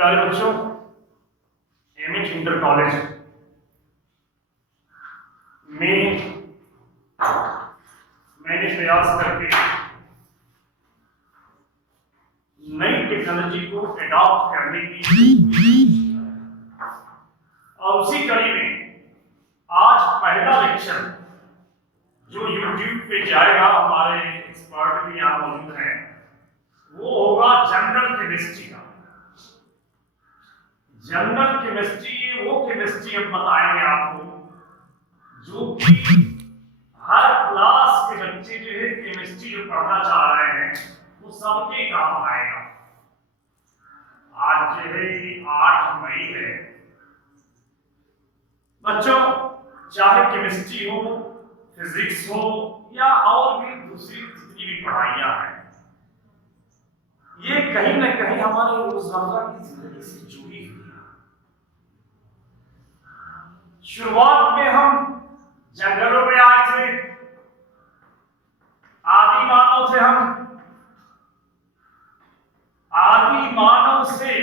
प्यारे बच्चों, MH inter college में मैंने प्रयास करके नई टेक्नोलॉजी को एडॉप्ट करने की और उसी कड़ी में आज पहला लेक्चर जो YouTube पे जाएगा, हमारे एक्सपर्ट भी यहाँ मौजूद हैं, वो होगा जनरल केमिस्ट्री का। जनरल केमिस्ट्री वो केमिस्ट्री हम बताएंगे आपको जो कि हर क्लास के बच्चे जो है केमिस्ट्री जो पढ़ना चाह रहे हैं वो सबके काम आएगा। आज जो है 8 मई है बच्चों, चाहे केमिस्ट्री हो, फिजिक्स हो या और भी दूसरी जितनी भी पढ़ाइयां हैं, ये कहीं ना कहीं हमारे रोजमर्रा की जिंदगी से जुड़ी हुई है। शुरुआत में हम जंगलों में आए थे, आदि मानव थे हम। आदि मानव से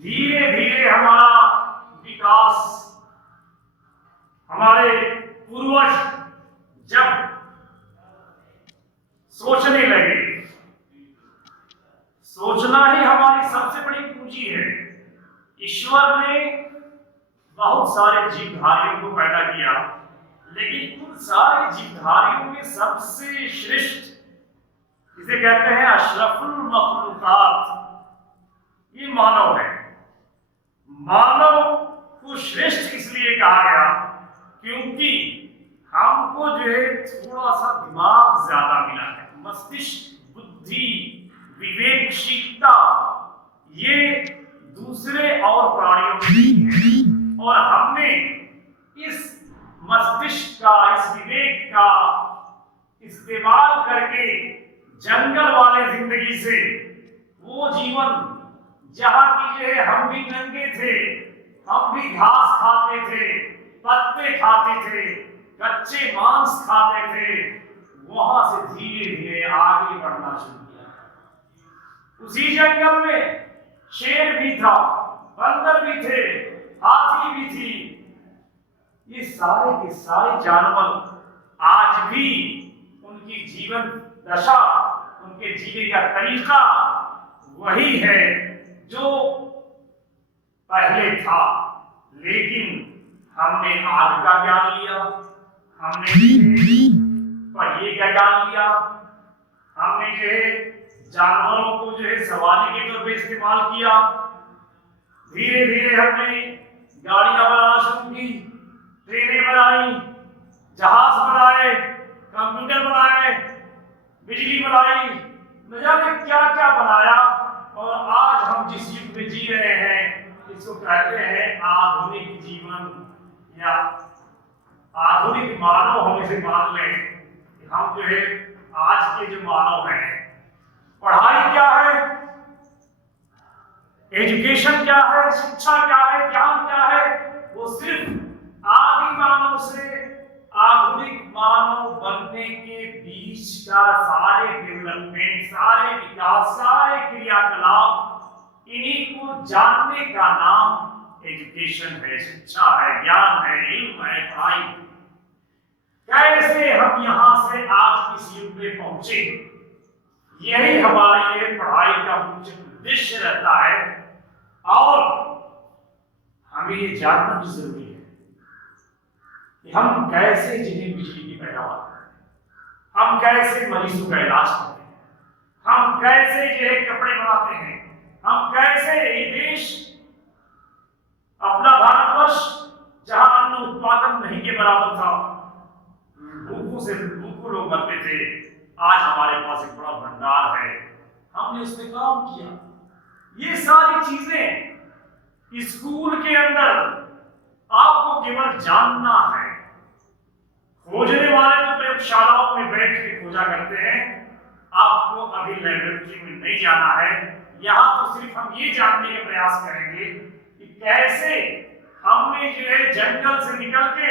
धीरे धीरे हमारा विकास, हमारे पूर्वज जब सोचने लगे, सोचना ही हमारी सबसे बड़ी पूंजी है। ईश्वर ने बहुत सारे जीवधारियों को पैदा किया, लेकिन उन सारे जीवधारियों में सबसे श्रेष्ठ, इसे कहते हैं अशरफुल मखलूकात, ये मानव है। मानव को श्रेष्ठ इसलिए कहा गया क्योंकि हमको जो है थोड़ा सा दिमाग ज्यादा मिला है, मस्तिष्क, बुद्धि, विवेकशीलता ये दूसरे और प्राणियों में है, और हमने इस मस्तिष्क का, इस विवेक का इस्तेमाल करके जंगल वाले जिंदगी से वो जीवन जहां की जो है हम भी नंगे थे, हम भी घास खाते थे, पत्ते खाते थे, कच्चे मांस खाते थे, वहां से धीरे धीरे आगे बढ़ना शुरू किया। उसी जंगल में शेर भी था, बंदर भी थे, हाथी भी थी। ये सारे के सारे जानवर आज भी उनकी जीवन दशा, उनके जीने का तरीका वही है जो पहले था, लेकिन हमने आग का ज्ञान लिया, हमने पहिए का ज्ञान लिया, हमने जो है जानवरों को जो है सवारी के तौर पे इस्तेमाल किया। धीरे धीरे हमने गाड़ियां बनाना शुरू की, ट्रेनें बनाई, जहाज बनाए, कंप्यूटर बनाए, बिजली बनाई, न जाने क्या क्या बनाया, और आज हम जिस युग में जी रहे हैं इसको कहते हैं आधुनिक जीवन, या आधुनिक मानव हम इसे मान लें कि हम जो है आज के जो मानव हैं। पढ़ाई क्या है, एजुकेशन क्या है, शिक्षा क्या है, ज्ञान क्या है, वो सिर्फ आदि मानव से आधुनिक मानव बनने के बीच का सारे डेवलपमेंट, सारे विकास, सारे क्रियाकलाप, इन्हीं को जानने का नाम एजुकेशन है, शिक्षा है, ज्ञान है, इल्म है, पढ़ाई। कैसे हम यहां से आज इस युग में पहुंचे, यही हमारे लिए पढ़ाई का मुख्य उद्देश्य रहता है। और हमें ये जानना भी जरूरी है कि हम कैसे जिन्हें बिजली की पैदावार करते हैं, हम कैसे मरीजों का इलाज करते हैं, हम कैसे जो है कपड़े बनाते हैं, हम कैसे ये देश, अपना भारतवर्ष जहां अन्न उत्पादन नहीं के बराबर था, भूखों लोग मरते थे, आज हमारे पास एक बड़ा भंडार है, हमने उसमें काम किया। ये सारी चीजें स्कूल के अंदर आपको केवल जानना है। खोजने वाले तो प्रयोगशालाओं में बैठ के खोजा करते हैं, आपको अभी लेबोरेटरी में नहीं जाना है। यहाँ तो सिर्फ हम ये जानने का प्रयास करेंगे कि कैसे हमने जो है जंगल से निकल के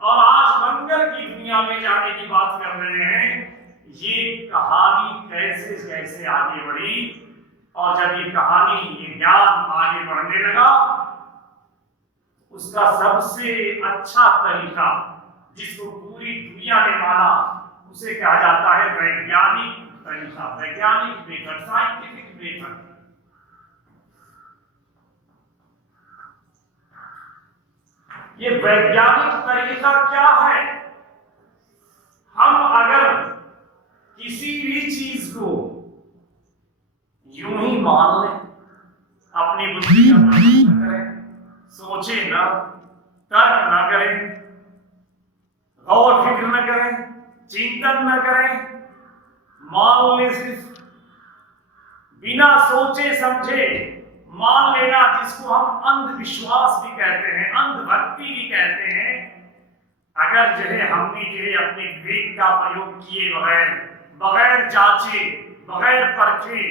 और आज मंगल की दुनिया में जाने की बात कर रहे हैं। ये कहानी कैसे कैसे आगे बढ़ी, और जब ये कहानी, ये ज्ञान आगे बढ़ने लगा, उसका सबसे अच्छा तरीका जिसको पूरी दुनिया ने माना, उसे कहा जाता है वैज्ञानिक तरीका, वैज्ञानिक मेथड, साइंटिफिक मेथड। ये वैज्ञानिक तरीका क्या है? हम अगर किसी भी चीज को यूं ही मान लें, अपनी बुद्धि का प्रयोग न करें, सोचे ना, तर्क न करें, गौर फिक्र न करें, चिंतन न करें, मान ले, सिर्फ बिना सोचे समझे मान लेना, जिसको हम अंधविश्वास भी कहते हैं, अंधभक्ति भी कहते हैं। अगर जो है हमने जो है अपने विवेक का प्रयोग किए बगैर, बगैर जांचे, बगैर परखे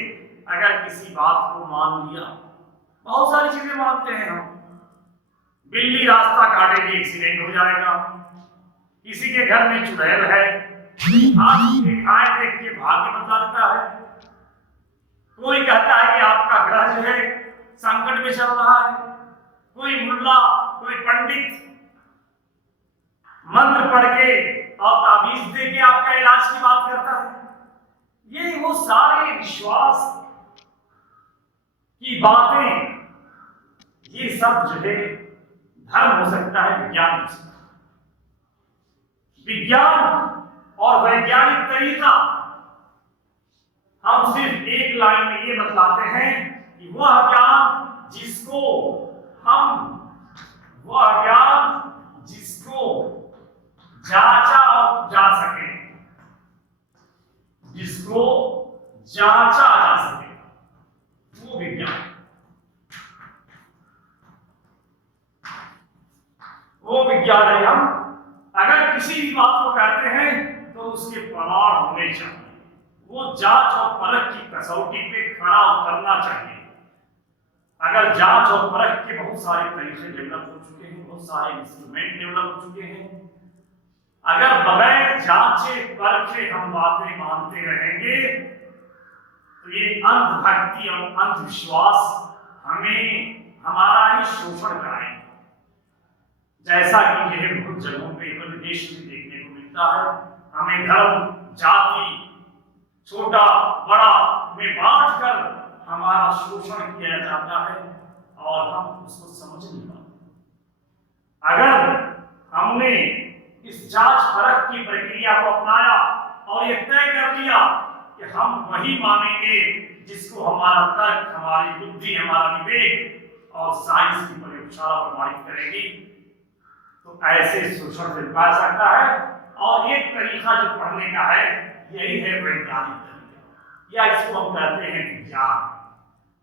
अगर किसी बात को मान लिया, बहुत सारी चीजें मानते हैं हम। बिल्ली रास्ता काटेगी, एक्सीडेंट हो जाएगा। किसी के घर में चुड़ैल है, आज के खाए देख के भाग्य बदला देता है। कोई कहता है कि आपका ग्रह जो है संकट में चल रहा है। कोई मुल्ला, कोई पंडित मंत्र पढ़ के और ताबीज दे के आपका इलाज की बात करता है। ये वो सारे विश्वास की बातें, ये सब जो है धर्म हो सकता है, विज्ञान हो सकता है। विज्ञान और वैज्ञानिक तरीका हम सिर्फ एक लाइन में ये बतलाते हैं कि वह ज्ञान जिसको जांचा जा सके, जिसको जांचा जा सके, वो विज्ञान, वो विज्ञान है। हम अगर किसी भी बात को कहते हैं तो उसके प्रमाण होने चाहिए, वो जांच और परख की कसौटी पे खड़ा उतरना चाहिए। अगर जांच और परख के बहुत सारे तरीके डेवलप हो चुके हैं, बहुत सारे इंस्ट्रूमेंट डेवलप हो चुके हैं, अगर बगैर जांचे परखे हम बातें मानते रहेंगे तो ये अंधभक्ति और अंधविश्वास हमें हमारा ही शोषण कराएंगे। जैसा कि यह बहुत जगहों पे अपने देश में देखने को मिलता है। हमें धर्म, जाति, छोटा बड़ा में बांट कर हमारा शोषण किया जाता है और हम उसको समझ नहीं पाते। अगर हमने इस जांच परख की प्रक्रिया को अपनाया और ये तय कर लिया कि हम वही मानेंगे जिसको हमारा तर्क, हमारी बुद्धि, हमारा विवेक और साइंस की प्रयोगशाला प्रमाणित करेगी, तो ऐसे शोषण से बच सकता है। और एक तरीका जो पढ़ने का है, यही है वैज्ञानिक तरीका, या इसको हम कहते हैं विज्ञान।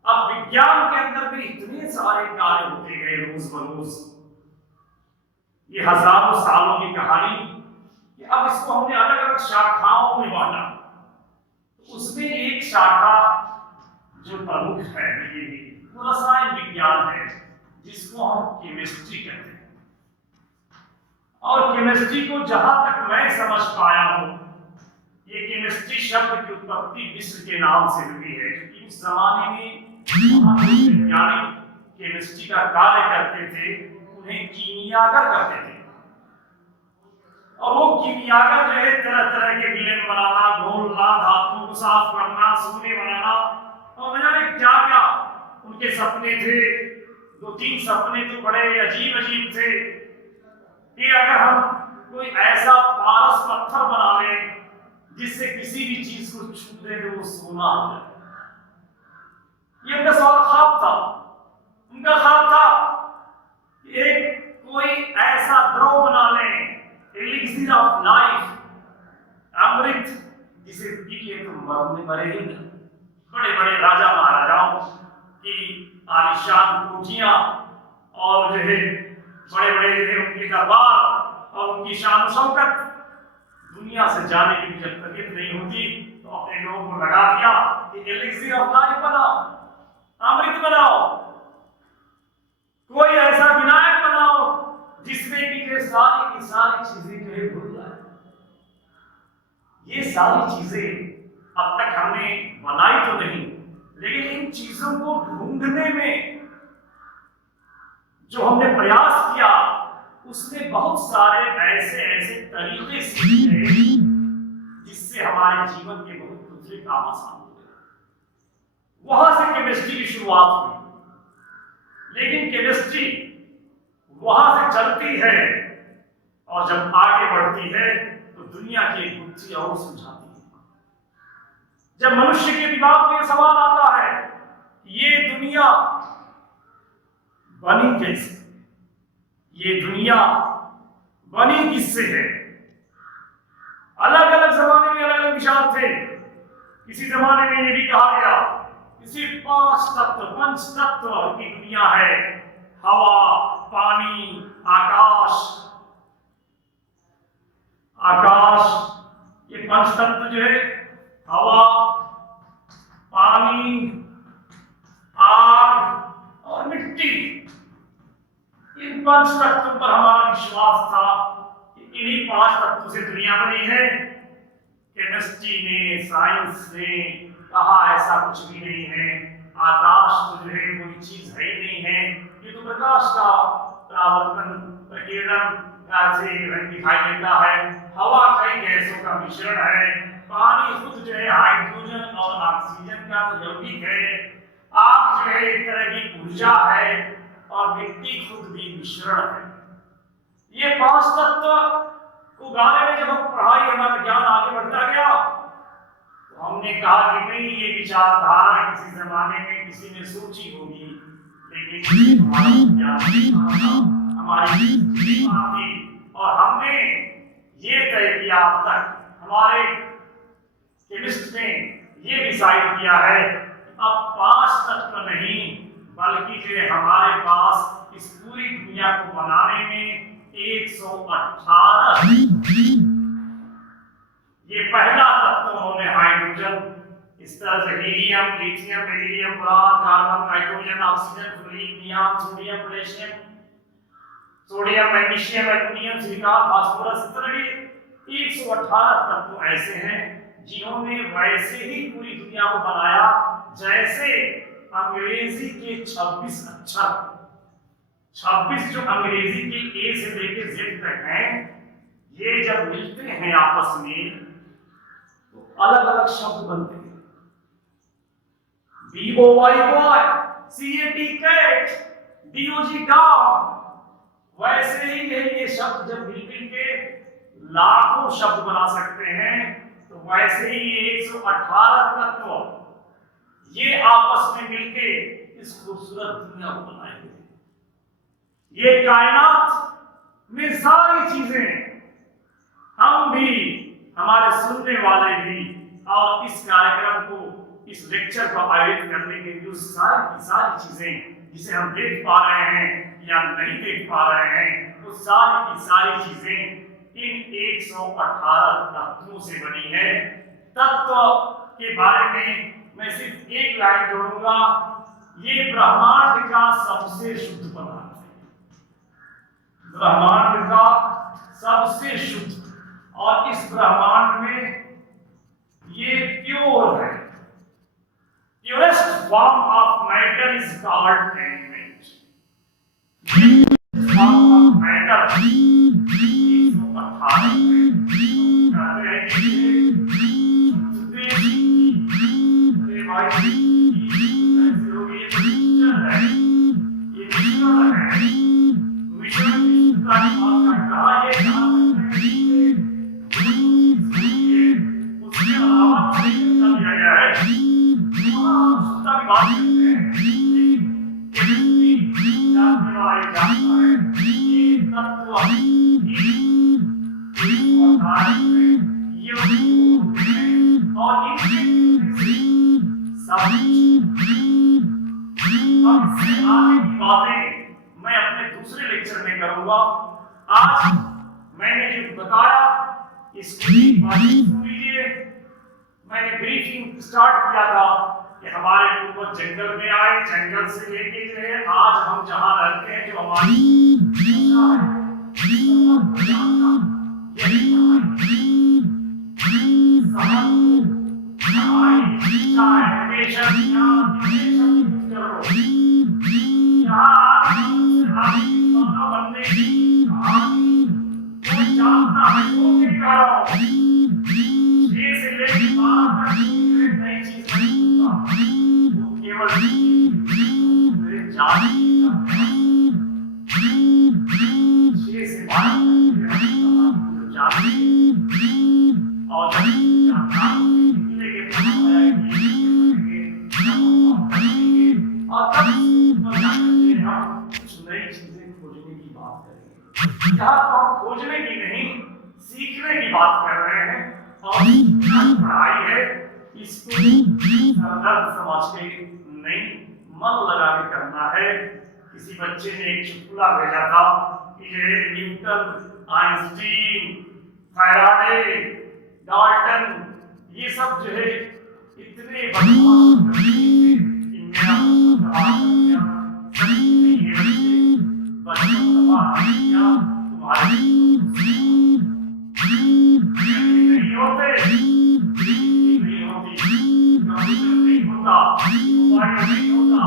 अब विज्ञान के अंदर भी इतने सारे कार्य होते गए रोज बरोज, ये हजारों सालों की कहानी, कि अब इसको हमने अलग अलग शाखाओं में बांटा। उसमें एक शाखा जो प्रमुख है वो रसायन विज्ञान है, जिसको हम केमिस्ट्री कहते हैं। और केमिस्ट्री को जहां तक मैं समझ पाया हूं, ये केमिस्ट्री शब्द की उत्पत्ति विश्व के नाम से हुई है, क्योंकि उस जमाने में वैज्ञानिक केमिस्ट्री का कार्य करते थे, उन्हें कीमियागर कहते थे। और वो कीमियागर जो है तरह तरह के विलेन बनाना, घोलना, धातुओं को साफ करना, सोने बनाना, और न जाने क्या क्या उनके सपने थे। 2-3 सपने तो बड़े अजीब अजीब थे कि अगर हम कोई ऐसा पारस पत्थर बना लें जिससे किसी भी चीज को छू दे तो वो सोना हो जाए। ये उनका ख्वाब था। उनका ख्वाब था एक कोई ऐसा द्रव बना लें, एलिक्सिर ऑफ लाइफ, अमृत, जिसे पी के तुम मरे ही नहीं। बड़े बड़े राजा महाराजाओं की आलीशान कोठियां और जो है बड़े बड़े जो है उनके दरबार और उनकी शान शौकत, दुनिया से जाने की भी जब तबीयत नहीं होती तो अपने लोगों को लगा दिया कि एलिक्सिर ऑफ लाइफ बनाओ, अमृत बनाओ, कोई ऐसा विनायक बनाओ जिसमें कि सारी की सारी चीजें जो है भूल जाए। ये सारी चीजें अब तक हमने बनाई तो नहीं, लेकिन इन इन चीजों को ढूंढने में जो हमने प्रयास किया, उसमें बहुत सारे ऐसे ऐसे तरीके सीखे जिससे हमारे जीवन के बहुत दूसरे काम आसान हो गए। वहां से केमिस्ट्री की शुरुआत हुई, लेकिन केमिस्ट्री वहां से चलती है और जब आगे बढ़ती है तो दुनिया की एक गुत्थी और सुलझाती है। जब मनुष्य के दिमाग में सवाल आता है ये दुनिया बनी कैसे, ये दुनिया बनी किससे है। अलग अलग जमाने में अलग अलग विचार थे। किसी जमाने में ये भी कहा गया किसी 5 तत्व, पंच तत्व की दुनिया है, हवा, पानी, आकाश। ये पंच तत्व जो है, हवा, पानी, आग और मिट्टी, इन 5 तत्वों पर हमारा विश्वास था कि इन्हीं 5 तत्वों से दुनिया बनी है। केमिस्ट्री ने, साइंस ने कहा ऐसा कुछ भी नहीं है, आकाश तो जो है कोई चीज है ही नहीं है, ये तो प्रकाश का परावर्तन, प्रकीर्णन से रंग दिखाई देता है। हवा कई गैसों का मिश्रण है, पानी खुद जो है हाइड्रोजन और ऑक्सीजन का यौगिक है, आग जो है एक तरह की ऊर्जा है और मिट्टी खुद भी मिश्रण है। ये 5 तत्व को बारे में जब हम पढ़ाई, हमारा ज्ञान आगे बढ़ता गया तो हमने कहा कि नहीं, ये विचारधारा किसी जमाने में किसी ने सोची होगी, लेकिन हमारी और हमने ये तय किया, अब तक हमारे केमिस्ट ने ये डिसाइड किया है अब 5 तत्व नहीं, बल्कि जो हमारे पास इस पूरी दुनिया को बनाने में 118, ये पहला तत्व उन्होंने हाइड्रोजन, इस तरह से helium, lithium, beryllium, boron, carbon, nitrogen, oxygen, fluorine, neon, sodium, potassium, sodium, magnesium, aluminium, silicon, phosphorus, इस तरह के 118 तत्व ऐसे हैं जिन्होंने वैसे ही पूरी दुनिया को बनाया जैसे अंग्रेजी के 26 अक्षर, 26 जो अंग्रेजी के ए से लेकर जेड तक हैं, ये जब मिलते हैं आपस में तो अलग अलग शब्द बनते हैं। BOY boy, CAT cat, DOG dog, वैसे ही ये शब्द जब मिल के लाखों शब्द बना सकते हैं, तो वैसे ही 118 तत्व ये आपस में मिलके इस खूबसूरत दुनिया को बनाएंगे। ये कायनात में सारी चीजें, हम भी, हमारे सुनने वाले भी, और इस कार्यक्रम को, इस लेक्चर को आयोजित करने के लिए सारी की सारी चीजें जिसे हम देख पा रहे हैं या नहीं देख पा रहे हैं, वो सारी की सारी चीजें इन 118 तत्वों से बनी है। तत्व के बारे में मैं सिर्फ एक लाइन जोड़ूंगा, ये ब्रह्मांड का सबसे शुद्ध पदार्थ है, ब्रह्मांड का सबसे शुद्ध, और इस ब्रह्मांड में ये प्योर है। Purest form of matter is called element. Form of matter is मैं अपने दूसरे लेक्चर में करूंगा। आज मैंने जो बताया इसकी सुन लीजिए। मैंने ब्रीफिंग स्टार्ट किया था कि हमारे पूर्वज जंगल में आए, जंगल से लेके जो है आज हम जहां रहते हैं, जो हमारी इच्छा है मोटिवेशन या मोटिवेशन करो, यहाँ दोनों बनने की कहानी को जानना है, वो भी करो। 6 से लेकर 12 तक नई चीज नहीं होता, वो केवल जान और कुछ नई चीजें खोजने की बात करेंगे। यहाँ तो हम खोजने की नहीं, सीखने की बात कर रहे हैं। और पढ़ाई है, इसको सरदर्द समझ के नहीं, मन लगा के करना है। किसी बच्चे ने एक चुटकुला भेजा था कि ये न्यूटन, आइंस्टीन, फैराडे, डाल्टन, ये सब जो है इतने बदमाश कि मेरा तुम्हारे नहीं होते, नहीं होती, कंप्यूटर नहीं होता, मोबाइल नहीं होता,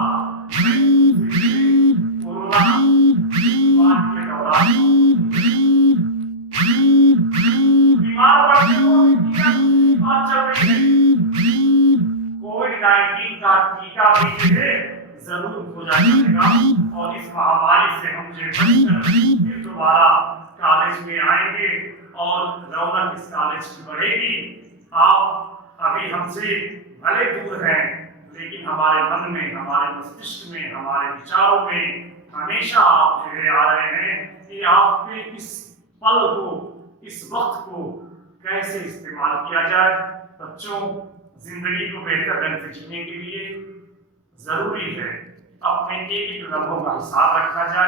कोरोना बीमारी के दौरान बीमार पड़ने को बात चल रही है। कोविड-19 का टीका भी जरूर खोजा जाएगा और इस महामारी से हम फिर दोबारा कॉलेज में आएंगे और रौनक इस कॉलेज की बढ़ेगी। आप अभी हमसे भले दूर हैं, लेकिन हमारे मन में, हमारे मस्तिष्क में, हमारे विचारों में हमेशा आप जो है आ रहे हैं कि आपने इस पल को, इस वक्त को कैसे इस्तेमाल किया जाए। बच्चों, जिंदगी को बेहतर ढंग से जीने के लिए जरूरी है अपने एक एक लम्हों का हिसाब रखा जाए।